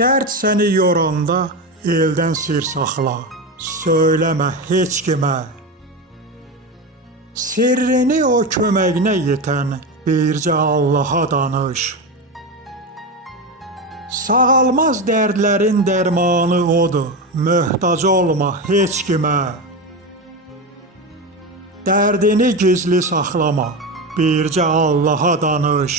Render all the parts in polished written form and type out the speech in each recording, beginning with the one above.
Dərd səni yoranda eldən sir saxla, söyləmə heç kimə. Sirrini o köməyinə yetən bircə Allaha danış. Sağalmaz dərdlərin dərmanı odur, möhtac olma heç kimə. Dərdini gizli saxlama, bircə Allaha danış.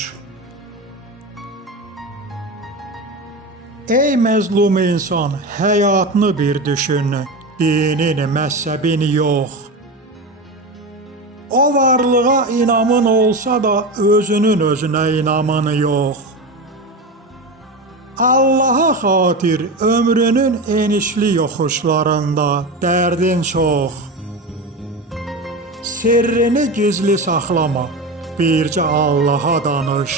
Ey məzlum insan, həyatını bir düşün, dinini, məzhəbini yox. O varlığa inamın olsa da özünün özünə inamını yox. Allaha xatir ömrünün enişli yoxuşlarında dərdin çox. Sirrini gizli saxlama, bircə Allaha danış.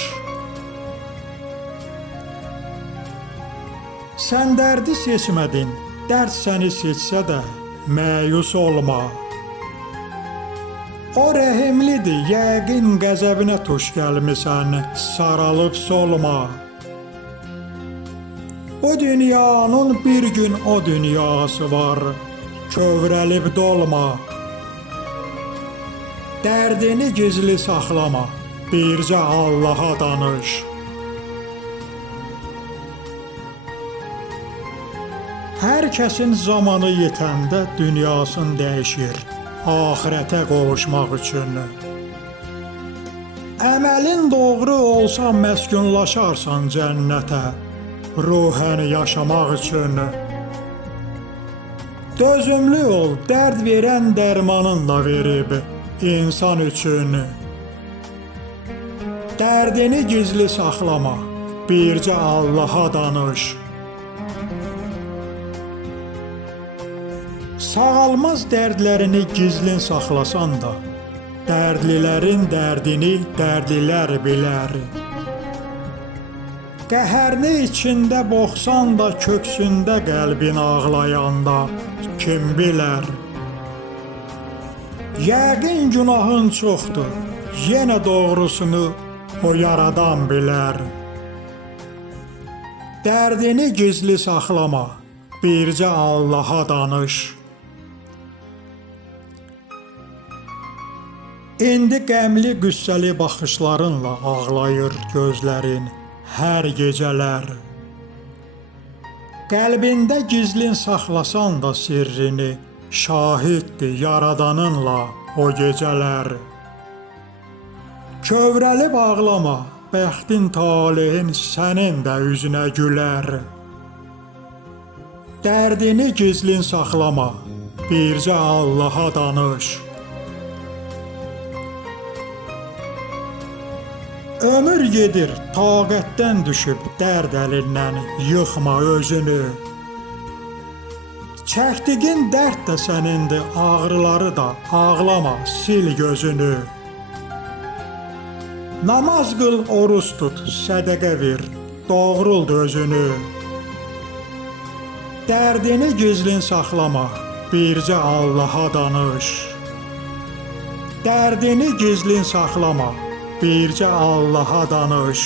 Sən dərdi seçmədin, dərd səni seçsə də məyus olma. O rəhimlidir, yəqin qəzəbinə tuş gəlmisən, saralıb solma. Bu dünyanın bir gün o dünyası var, kövrəlib dolma. Dərdini gizli saxlama, bircə Allaha danış. Hər kəsin zamanı yetəndə dünyasını dəyişir, axirətə qovuşmaq üçün. Əməlin doğru olsa məskunlaşarsan cənnətə, ruhən yaşamaq üçün. Dözümlü ol, dərd verən dərmanın da verib insan üçün. Dərdini gizli saxlama, bircə Allaha danış. Sağalmaz dərdlərini gizlin saxlasan da, dərdlilərin dərdini dərdlilər bilər. Qəhərli içində boxsan da, köksündə qəlbin ağlayanda kim bilər? Yəqin günahın çoxdur, yenə doğrusunu o yaradan bilər. Dərdini gizli saxlama, bircə Allaha danış. İndi qəmli, qüssəli baxışlarınla ağlayır gözlərin hər gecələr. Qəlbində gizlin saxlasan da sirrini, şahiddir yaradanınla o gecələr. Kövrəlib ağlama, bəxtin talehin sənin də üzünə gülər. Dərdini gizlin saxlama, bircə Allaha danış. Ömür gedir, taqətdən düşüb dərd əlindən yıxma özünü. Çəkdiyin dərd də sənindir, ağrıları da ağlama, sil gözünü. Namaz qıl, oruç tut, sədəqə ver, doğrult özünü. Dərdini gizlin saxlama, bircə Allaha danış. Dərdini gizlin saxlama, bircə Allaha danış.